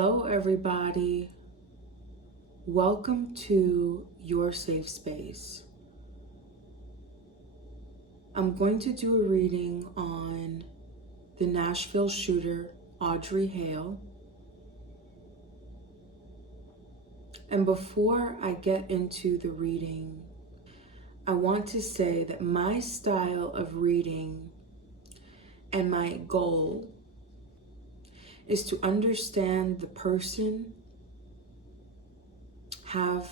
Hello, everybody. Welcome to your safe space. I'm going to do a reading on the Nashville shooter, Audrey Hale. And before I get into the reading, I want to say that my style of reading and my goal is to understand the person, have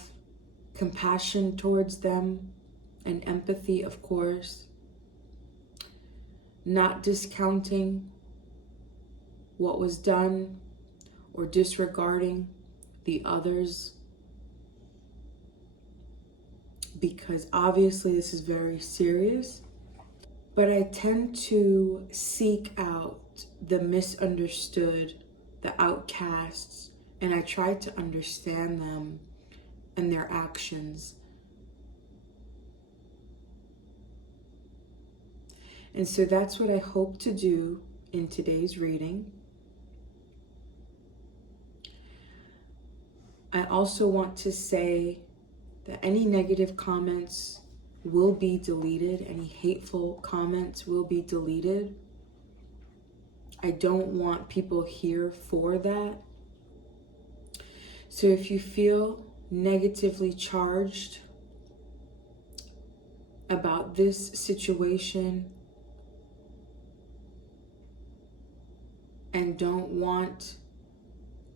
compassion towards them, and empathy, of course, not discounting what was done or disregarding the others, because obviously this is very serious. But I tend to seek out the misunderstood, the outcasts, and I try to understand them and their actions. And so that's what I hope to do in today's reading. I also want to say that any negative comments will be deleted. Any hateful comments will be deleted. I don't want people here for that. So if you feel negatively charged about this situation and don't want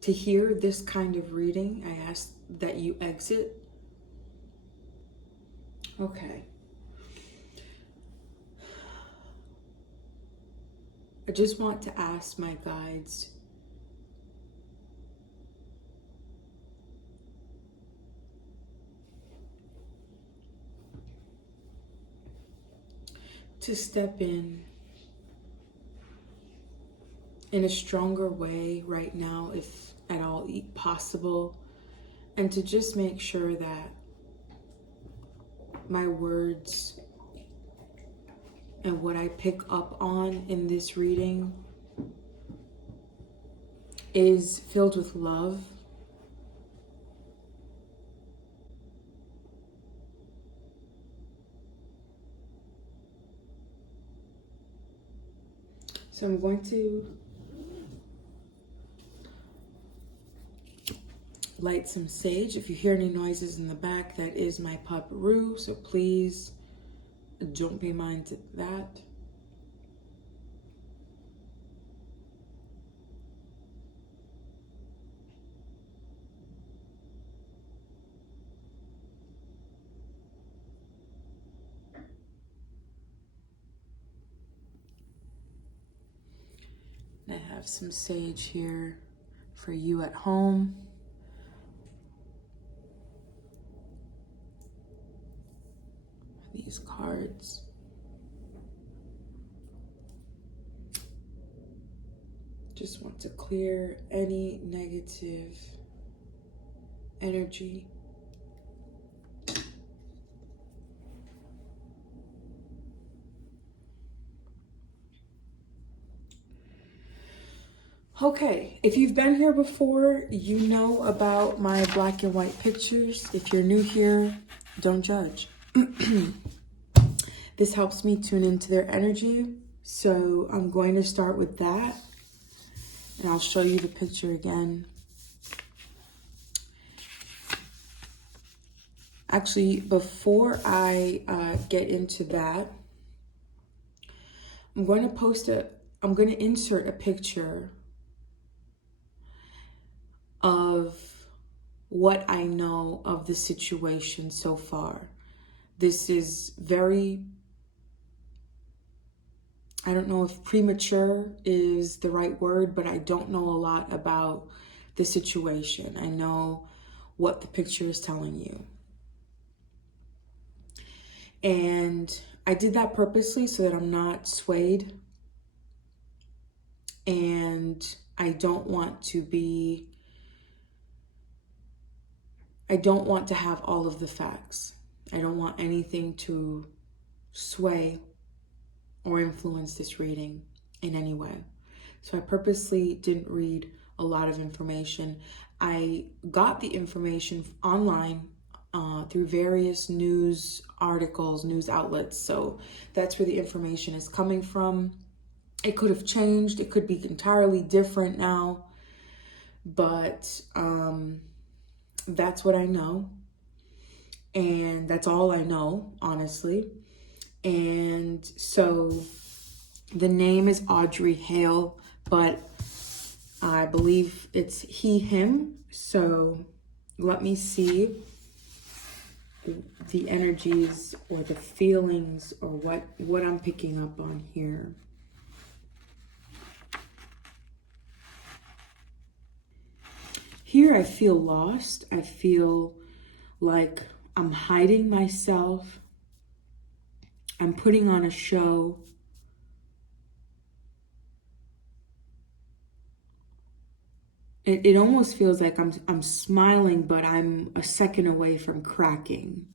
to hear this kind of reading, I ask that you exit. Okay. I just want to ask my guides to step in a stronger way right now, if at all possible, and to just make sure that my words and what I pick up on in this reading is filled with love. So I'm going to light some sage. If you hear any noises in the back, that is my pup Rue, so please don't pay mind to that. I have some sage here for you at home. These cards. Just want to clear any negative energy. Okay, if you've been here before, you know about my black and white pictures. If you're new here, don't judge. This helps me tune into their energy. So I'm going to start with that. And I'll show you the picture again. Actually, before I get into that, I'm going to insert a picture of what I know of the situation so far. This is very, I don't know if premature is the right word, but I don't know a lot about the situation. I know what the picture is telling you. And I did that purposely so that I'm not swayed. And I don't want to have all of the facts. I don't want anything to sway or influence this reading in any way. So I purposely didn't read a lot of information. I got the information online through various news articles, news outlets. So that's where the information is coming from. It could have changed. It could be entirely different now. But that's what I know. And that's all I know, honestly. And so the name is Audrey Hale, but I believe it's he, him. So let me see the energies or the feelings or what I'm picking up on here. Here I feel lost. I feel like I'm hiding myself. I'm putting on a show. It almost feels like I'm smiling, but I'm a second away from cracking.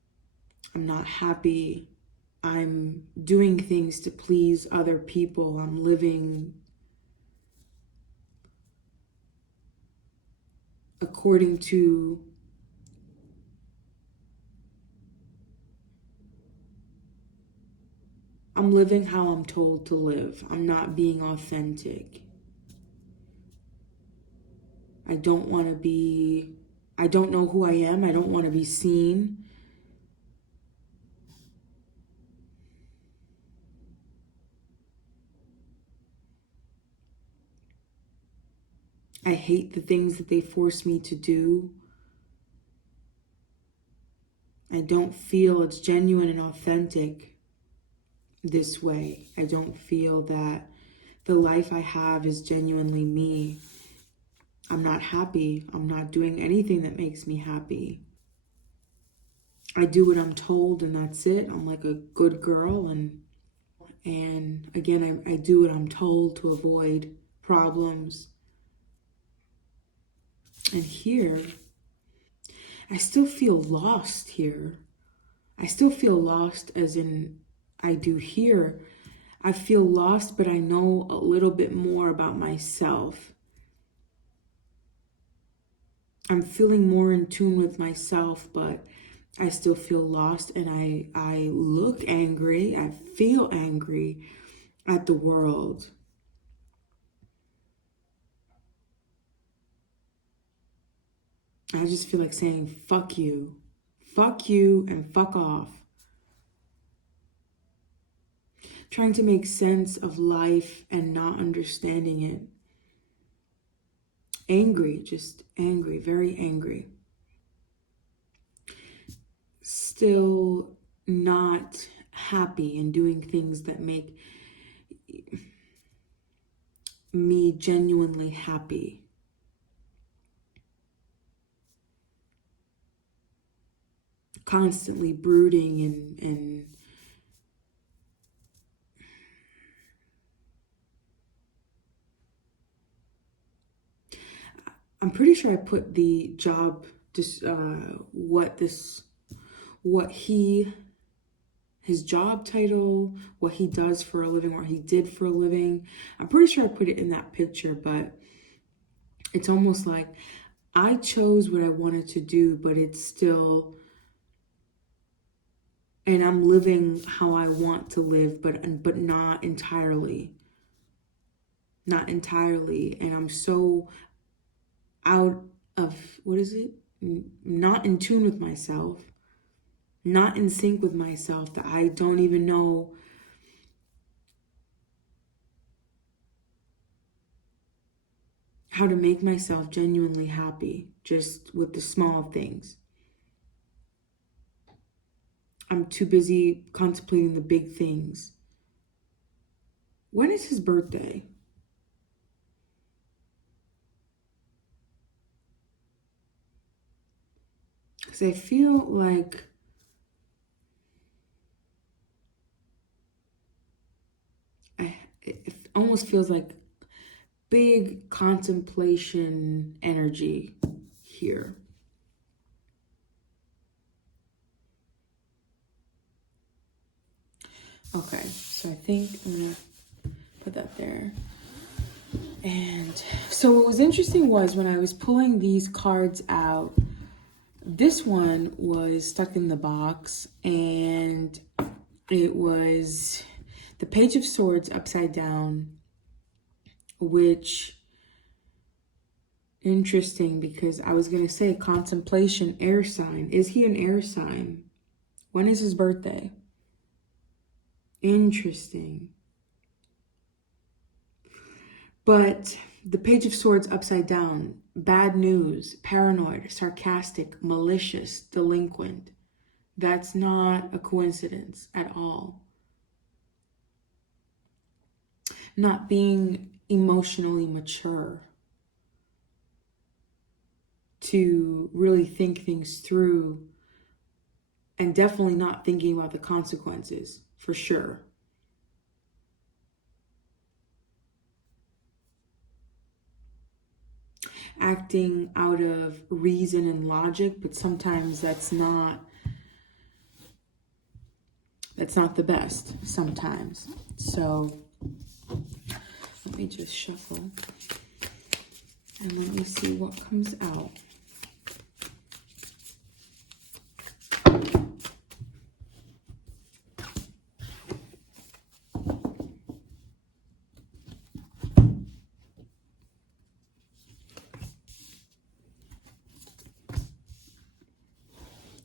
I'm not happy. I'm doing things to please other people. I'm living according to I'm living how I'm told to live. I'm not being authentic. I don't want to be, I don't know who I am. I don't want to be seen. I hate the things that they force me to do. I don't feel it's genuine and authentic this way. I don't feel that the life I have is genuinely me. I'm not happy. I'm not doing anything that makes me happy. I do what I'm told and that's it. I'm like a good girl and again, I do what I'm told to avoid problems. And here, I still feel lost here. I still feel lost as in I do here. I feel lost, but I know a little bit more about myself. I'm feeling more in tune with myself, but I still feel lost and I look angry. I feel angry at the world. I just feel like saying, fuck you, and fuck off. Trying to make sense of life and not understanding it. Angry, just angry, very angry. Still not happy and doing things that make me genuinely happy. Constantly brooding and I'm pretty sure I put the job, his job title, what he does for a living, what he did for a living. I'm pretty sure I put it in that picture, but it's almost like I chose what I wanted to do, but it's still, and I'm living how I want to live, but not entirely. Not entirely. And I'm so out of, what is it? Not in tune with myself, not in sync with myself, that I don't even know how to make myself genuinely happy just with the small things. I'm too busy contemplating the big things. When is his birthday? Because I feel like it almost feels like big contemplation energy here. Okay, so I think I'm gonna put that there. And so what was interesting was when I was pulling these cards out, this one was stuck in the box, and it was the Page of Swords upside down, which, interesting, because I was going to say contemplation, air sign. Is he an air sign? When is his birthday? Interesting. But the Page of Swords upside down, bad news, paranoid, sarcastic, malicious, delinquent. That's not a coincidence at all. Not being emotionally mature to really think things through, and definitely not thinking about the consequences, for sure. Acting out of reason and logic, but sometimes that's not the best sometimes. So let me just shuffle and let me see what comes out.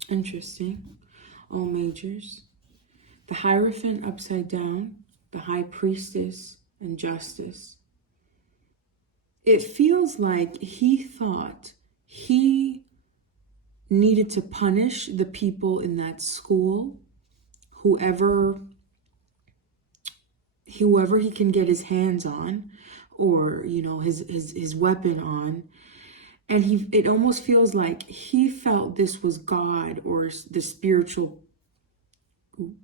Interesting. All majors. The Hierophant upside down, the High Priestess, and Justice. It feels like he thought he needed to punish the people in that school, whoever he can get his hands on, or his weapon on. And it almost feels like he felt this was God or the spiritual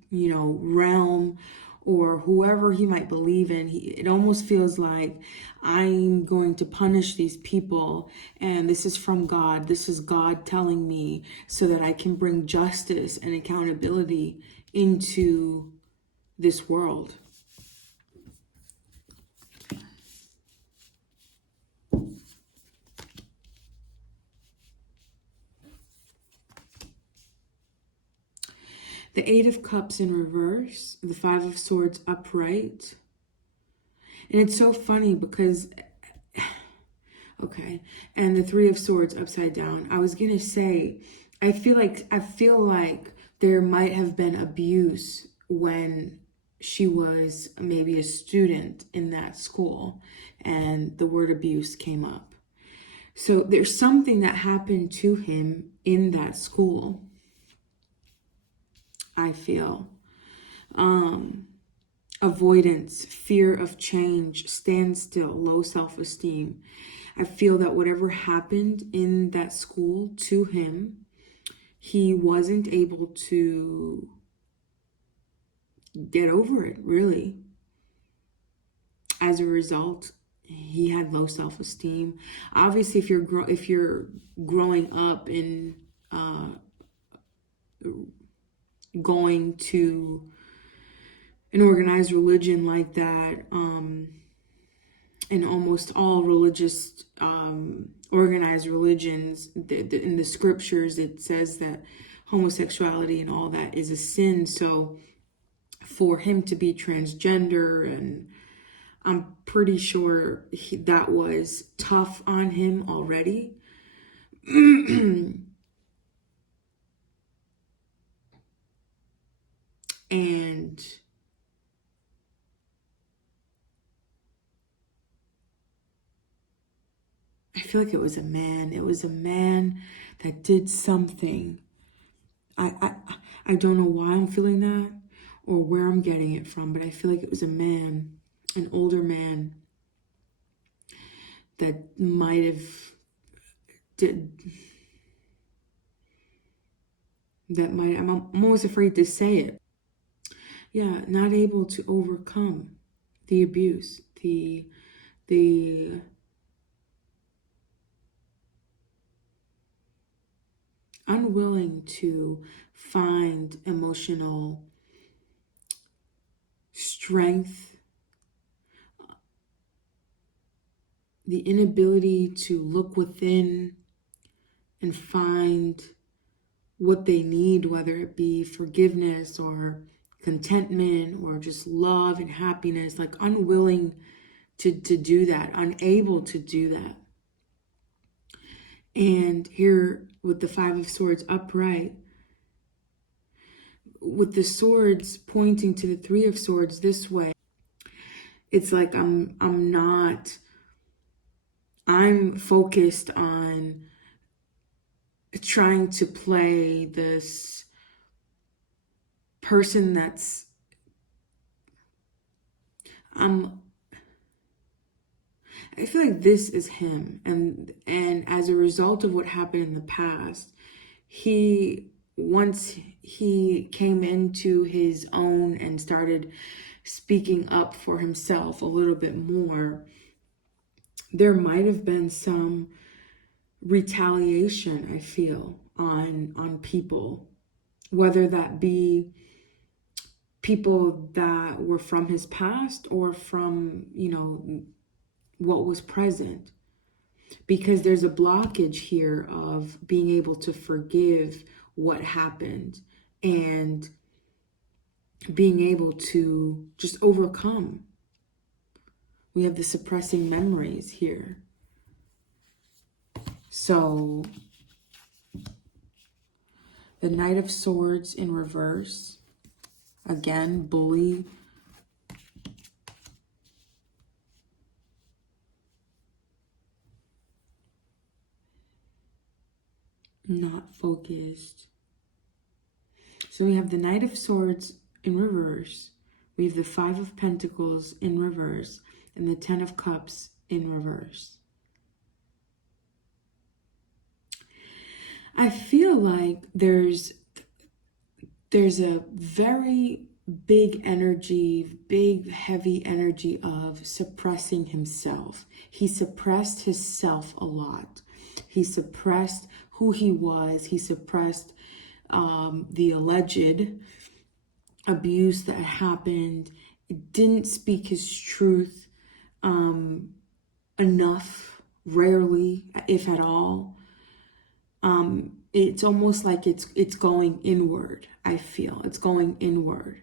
realm, or whoever he might believe in. It almost feels like, I'm going to punish these people, and this is from God. This is God telling me so that I can bring justice and accountability into this world. The Eight of Cups in reverse, the Five of Swords upright. And it's so funny because, okay, and the Three of Swords upside down. I was going to say, I feel like there might have been abuse when she was maybe a student in that school and the word abuse came up. So there's something that happened to him in that school, I feel. Avoidance, fear of change, standstill, low self-esteem. I feel that whatever happened in that school to him, he wasn't able to get over it, really. As a result, he had low self-esteem. Obviously, if you're growing up in going to an organized religion like that, in almost all religious organized religions, in the scriptures, it says that homosexuality and all that is a sin. So for him to be transgender, and I'm pretty sure that was tough on him already. And I feel like it was a man. It was a man that did something. I don't know why I'm feeling that or where I'm getting it from, but I feel like it was a man, an older man, that might have I'm almost afraid to say it. Yeah, not able to overcome the abuse, the unwilling to find emotional strength, the inability to look within and find what they need, whether it be forgiveness or contentment or just love and happiness, like unwilling to do that, unable to do that. And here with the Five of Swords upright, with the swords pointing to the Three of Swords this way, it's like I'm focused on trying to play this person that's I feel like this is him, and as a result of what happened in the past, once he came into his own and started speaking up for himself a little bit more, there might have been some retaliation, I feel, on people, whether that be people that were from his past or from, what was present. Because there's a blockage here of being able to forgive what happened and being able to just overcome. We have the suppressing memories here. So the Knight of Swords in reverse, again, bully. Not focused. So we have the Knight of Swords in reverse. We have the Five of Pentacles in reverse and the Ten of Cups in reverse. I feel like there's a very big energy, big heavy energy of suppressing himself. He suppressed himself a lot. He suppressed who he was. He suppressed the alleged abuse that happened. It didn't speak his truth enough, rarely, if at all. It's almost like it's going inward, I feel. It's going inward.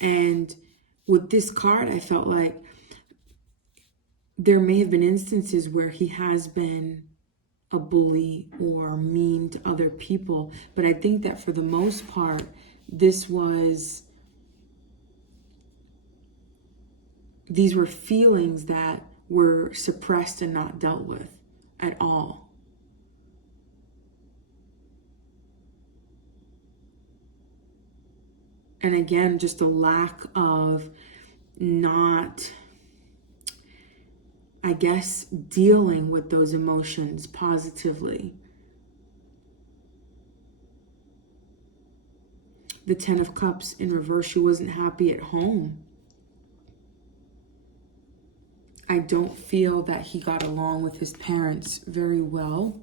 And with this card, I felt like there may have been instances where he has been a bully or mean to other people. But I think that for the most part, these were feelings that were suppressed and not dealt with at all. And again, just a lack of not, I guess, dealing with those emotions positively. The Ten of Cups in reverse, she wasn't happy at home. I don't feel that he got along with his parents very well.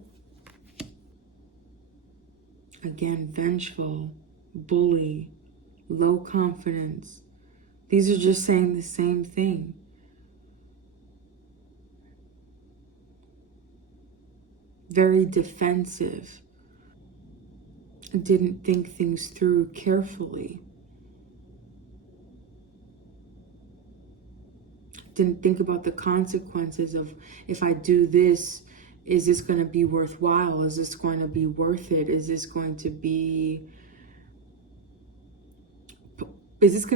Again, vengeful, bully, low confidence. These are just saying the same thing. Very defensive. Didn't think things through carefully. Didn't think about the consequences of, if I do this, is this going to be worthwhile? Is this going to be worth it? Is this going to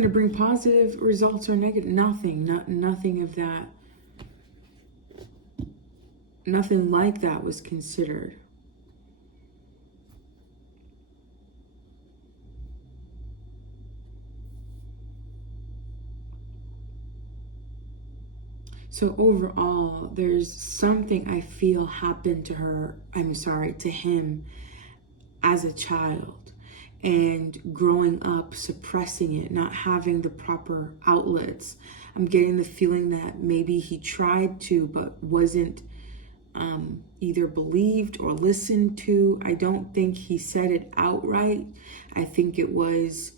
bring positive results or negative? Nothing of that. Nothing like that was considered. So overall, there's something I feel happened to him as a child, and growing up suppressing it, not having the proper outlets. I'm getting the feeling that maybe he tried to, but wasn't either believed or listened to. I don't think he said it outright. I think it was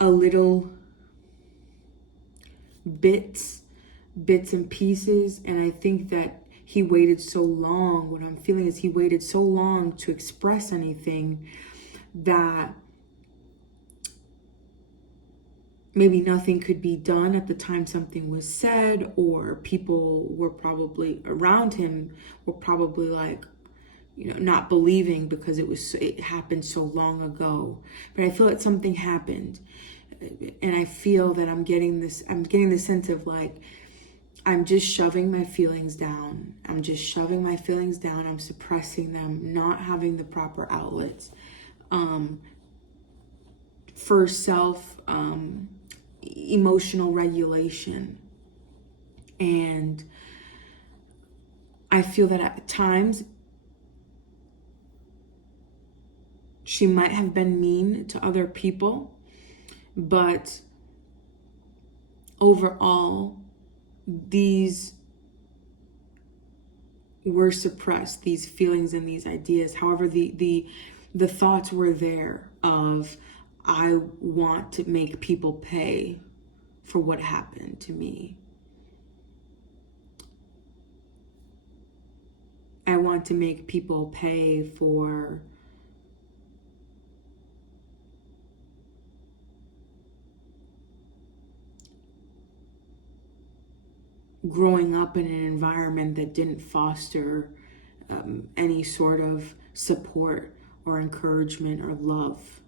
a little bits bits and pieces. And I think that he waited so long. What I'm feeling is he waited so long to express anything that maybe nothing could be done at the time something was said, or people were probably around him were probably like, not believing because it happened so long ago. But I feel that something happened, and I feel that I'm getting the sense of like, I'm just shoving my feelings down. I'm suppressing them, not having the proper outlets for self emotional regulation. And I feel that at times she might have been mean to other people, but overall, these were suppressed, these feelings and these ideas. However, the thoughts were there of, I want to make people pay for what happened to me. I want to make people pay for growing up in an environment that didn't foster any sort of support or encouragement or love.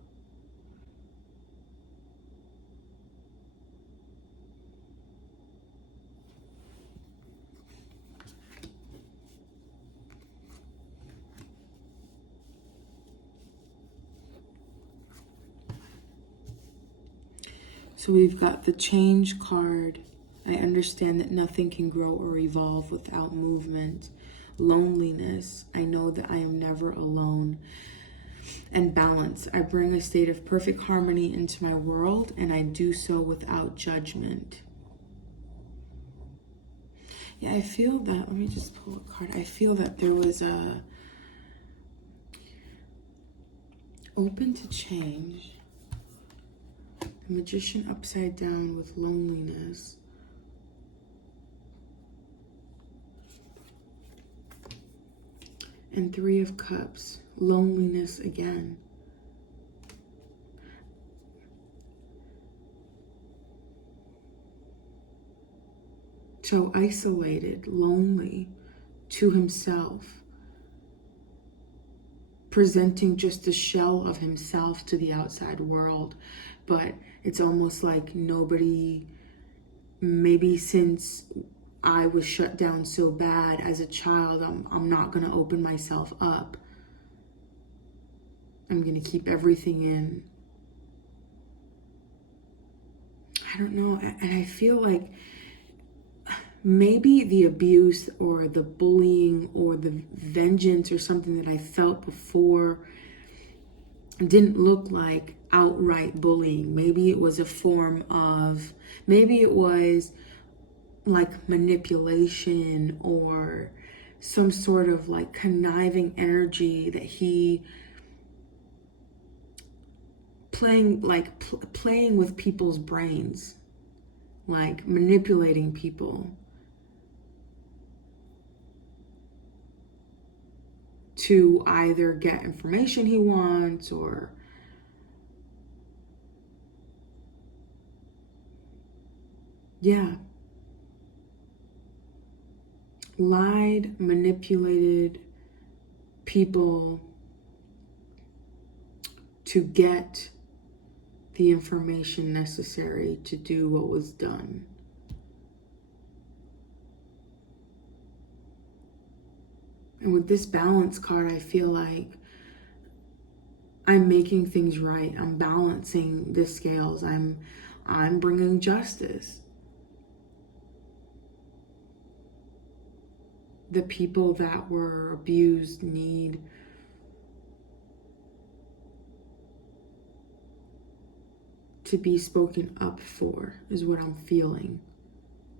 So we've got the change card. I understand that nothing can grow or evolve without movement. Loneliness. I know that I am never alone. And balance. I bring a state of perfect harmony into my world, and I do so without judgment. Yeah, I feel that. Let me just pull a card. I feel that there was a open to change. The Magician upside down with loneliness. And Three of Cups, loneliness again. So isolated, lonely to himself, presenting just a shell of himself to the outside world. But it's almost like nobody, maybe since I was shut down so bad as a child, I'm not going to open myself up. I'm going to keep everything in. I don't know. And I feel like maybe the abuse or the bullying or the vengeance or something that I felt before didn't look like outright bullying. Maybe it was a form of, maybe it was like manipulation or some sort of like conniving energy that he playing with people's brains, like manipulating people to either get information he wants or lied, manipulated people to get the information necessary to do what was done. And with this balance card, I feel like I'm making things right. I'm balancing the scales. I'm bringing justice. The people that were abused need to be spoken up for, is what I'm feeling,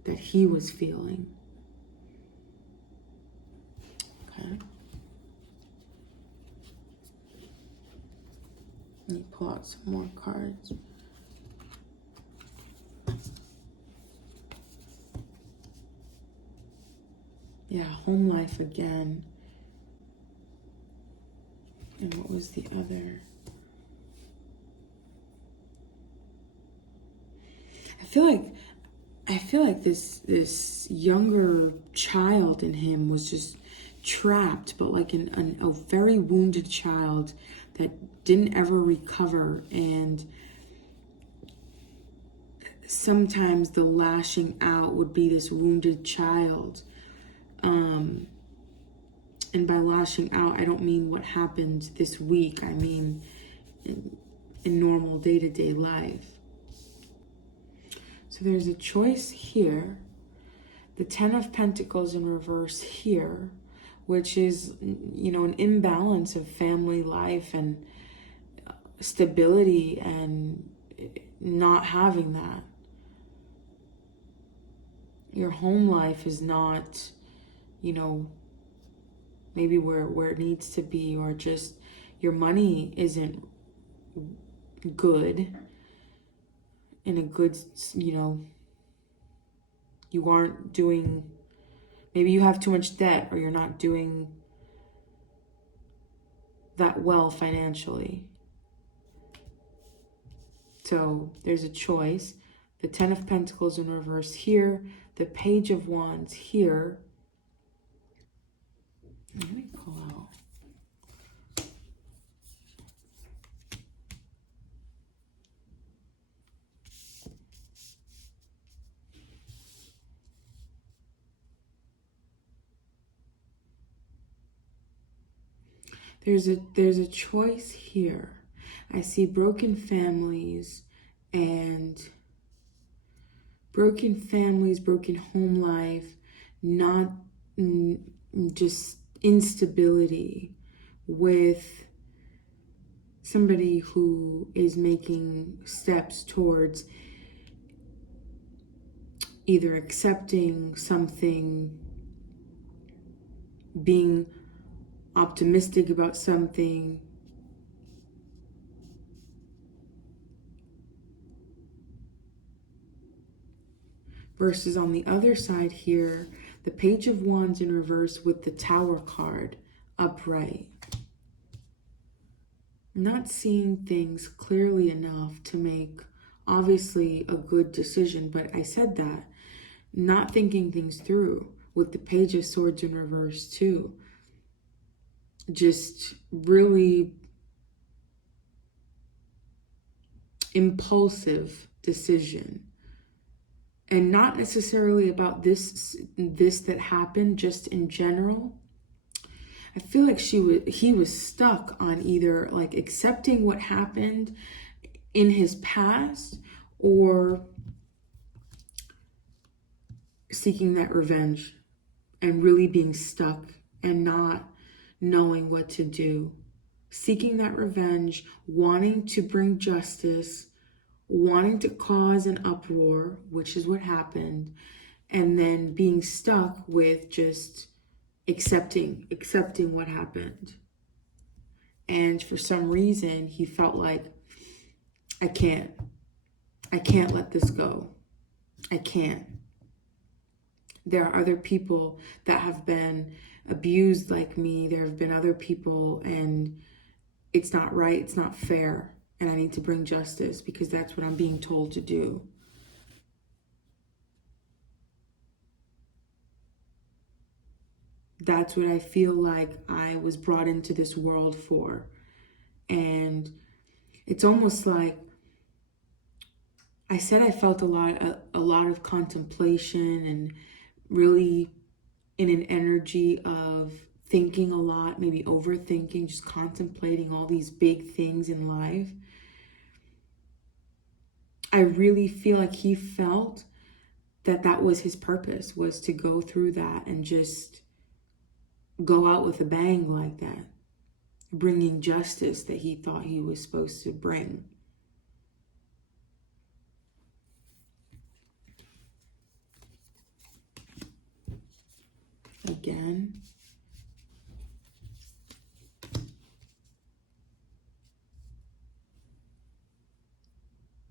that he was feeling. Okay. Let me pull out some more cards. Yeah, home life again. And what was the other? I feel like this younger child in him was just trapped, but like a very wounded child that didn't ever recover. And sometimes the lashing out would be this wounded child. And by lashing out, I don't mean what happened this week. I mean in normal day-to-day life. So there's a choice here. The Ten of Pentacles in reverse here, which is, an imbalance of family life and stability and not having that. Your home life is not, maybe where it needs to be, or just your money isn't good, in a good, you aren't doing, maybe you have too much debt, or you're not doing that well financially. So there's a choice. The Ten of Pentacles in reverse here, the Page of Wands here. Let me pull out. There's a choice here. I see broken families, broken home life, not just instability with somebody who is making steps towards either accepting something, being optimistic about something, versus on the other side here, the Page of Wands in reverse with the Tower card upright. Not seeing things clearly enough to make, obviously, a good decision, but I said that. Not thinking things through with the Page of Swords in reverse too. Just really impulsive decision. And not necessarily about this that happened, just in general. I feel like he was stuck on either like accepting what happened in his past, or seeking that revenge, and really being stuck and not knowing what to do. Seeking that revenge, wanting to bring justice, wanting to cause an uproar, which is what happened, and then being stuck with just accepting what happened. And for some reason, he felt like, I can't let this go. I can't. There are other people that have been abused like me. There have been other people, and it's not right. It's not fair. And I need to bring justice because that's what I'm being told to do. That's what I feel like I was brought into this world for. And it's almost like, I said I felt a lot of contemplation, and really in an energy of thinking a lot, maybe overthinking, just contemplating all these big things in life. I really feel like he felt that was his purpose, was to go through that and just go out with a bang like that, bringing justice that he thought he was supposed to bring. Again.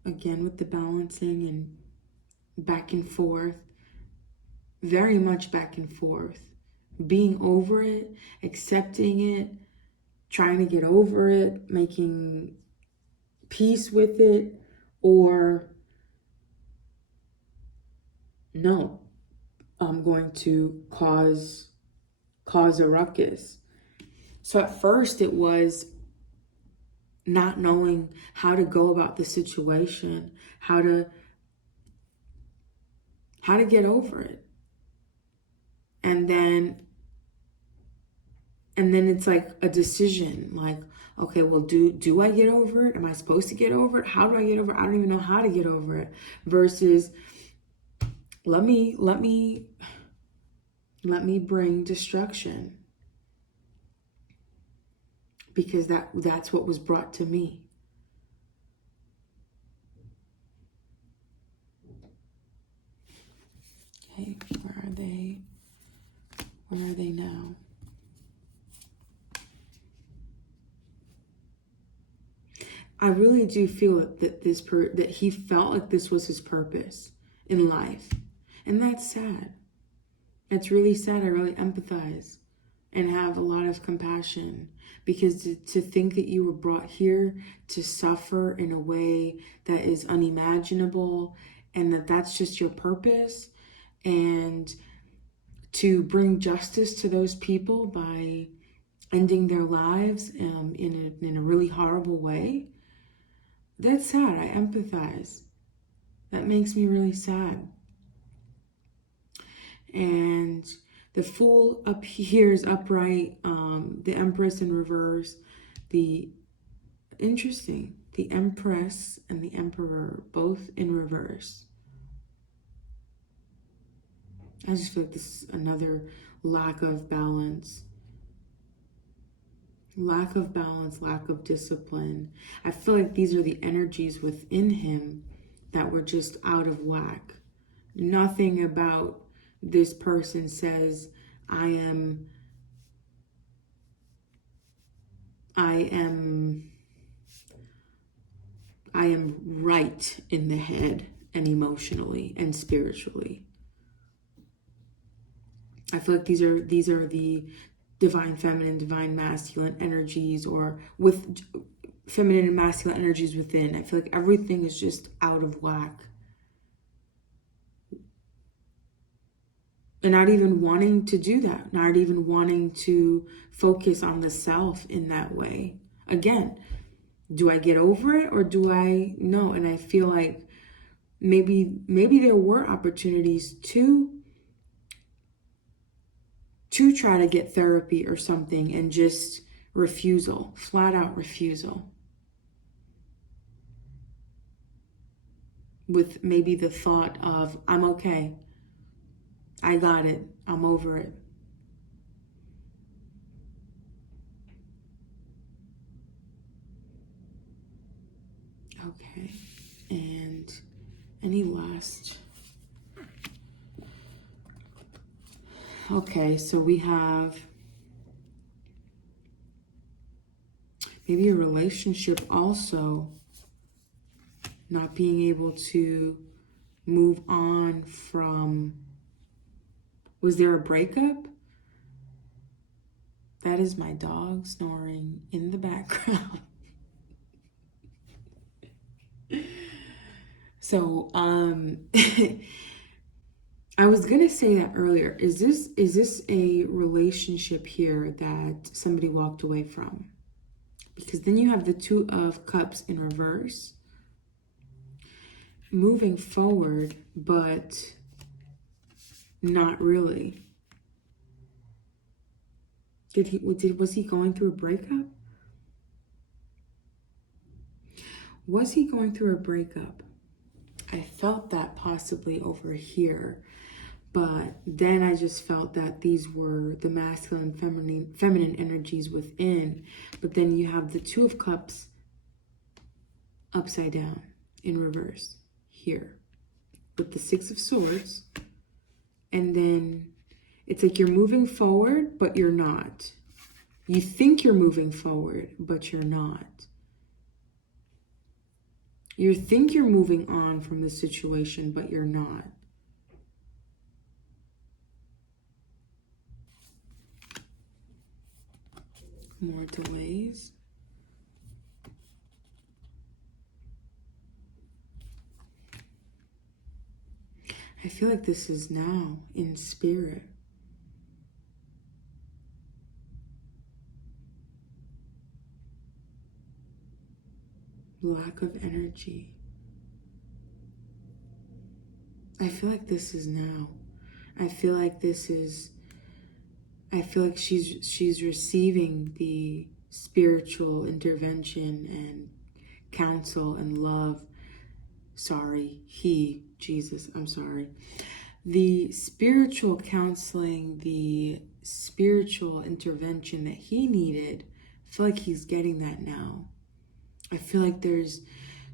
Again with the balancing and back and forth. Very much back and forth. being over it, accepting it, trying to get over it, making peace with it, or no, I'm going to cause a ruckus. So at first it was not knowing how to go about the situation, how to get over it. And then it's like a decision, like, okay, well, do I get over it? Am I supposed to get over it? How do I get over it? I don't even know how to get over it. Versus let me bring destruction, because that's what was brought to me. Okay, where are they? Where are they now? I really do feel that that he felt like this was his purpose in life. And that's sad. It's really sad. I really empathize and have a lot of compassion, because to think that you were brought here to suffer in a way that is unimaginable, and that's just your purpose, and to bring justice to those people by ending their lives in a really horrible way, that's sad. I empathize. That makes me really sad. And the Fool up here is upright. The Empress in reverse. The Empress and the Emperor both in reverse. I just feel like this is another lack of balance. Lack of balance, lack of discipline. I feel like these are the energies within him that were just out of whack. Nothing about this person says, I am right in the head and emotionally and spiritually. I feel like these are the divine feminine, divine masculine energies, or with feminine and masculine energies within. I feel like everything is just out of whack. And not even wanting to do that, not even wanting to focus on the self in that way. Again, do I get over it or do I no? And I feel like maybe there were opportunities to try to get therapy or something, and just refusal, flat out refusal. With maybe the thought of, I'm okay. I got it. I'm over it. Okay. And any last? Okay, so we have maybe a relationship also not being able to move on from. Was there a breakup? That is my dog snoring in the background. So, I was gonna say that earlier. Is this a relationship here that somebody walked away from? Because then you have the Two of Cups in reverse, moving forward, but not really. Was he going through a breakup? Was he going through a breakup? I felt that possibly over here. But then I just felt that these were the masculine, feminine energies within. But then you have the Two of Cups upside down in reverse here with the Six of Swords. And then it's like you're moving forward, but you're not. You think you're moving forward, but you're not. You think you're moving on from the situation, but you're not. more delays. I feel like this is now in spirit. Lack of energy. I feel like this is now. I feel like she's receiving the spiritual intervention and counsel and love. Jesus, I'm sorry. The spiritual counseling, the spiritual intervention that he needed, I feel like he's getting that now. I feel like there's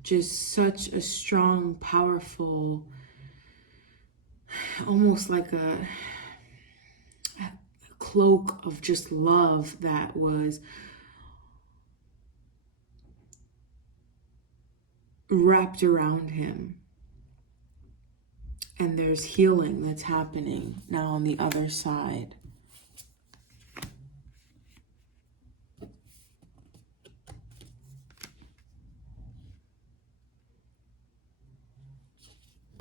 just such a strong, powerful, almost like a cloak of just love that was wrapped around him. And there's healing that's happening now on the other side.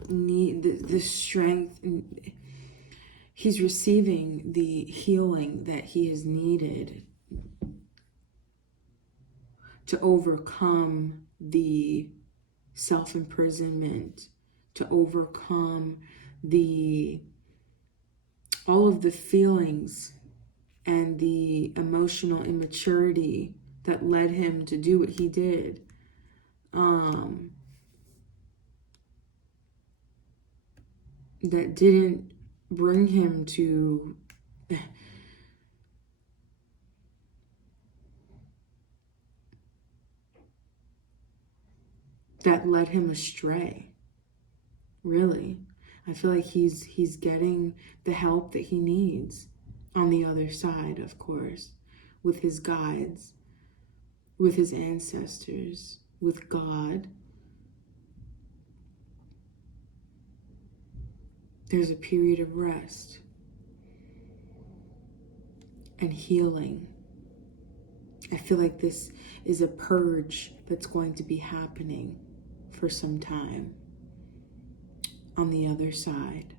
The strength, he's receiving the healing that he has needed to overcome the self-imprisonment, to overcome all of the feelings and the emotional immaturity that led him to do what he did. That didn't bring him to that led him astray. Really. I feel like he's getting the help that he needs on the other side, of course, with his guides, with his ancestors, with God. There's a period of rest and healing. I feel like this is a purge that's going to be happening for some time on the other side.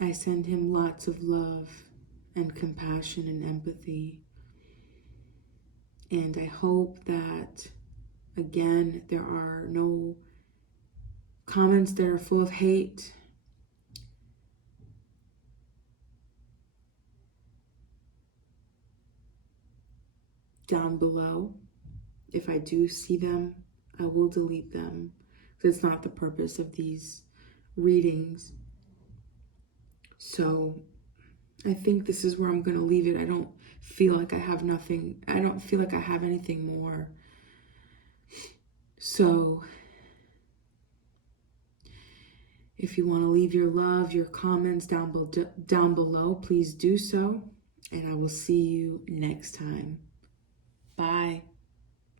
I send him lots of love and compassion and empathy. And I hope that, again, there are no comments that are full of hate. Down below. If I do see them, I will delete them, because it's not the purpose of these readings. So I think this is where I'm going to leave it. I don't feel like I have nothing. I don't feel like I have anything more. So if you want to leave your love, your comments down below, please do so. And I will see you next time. Bye.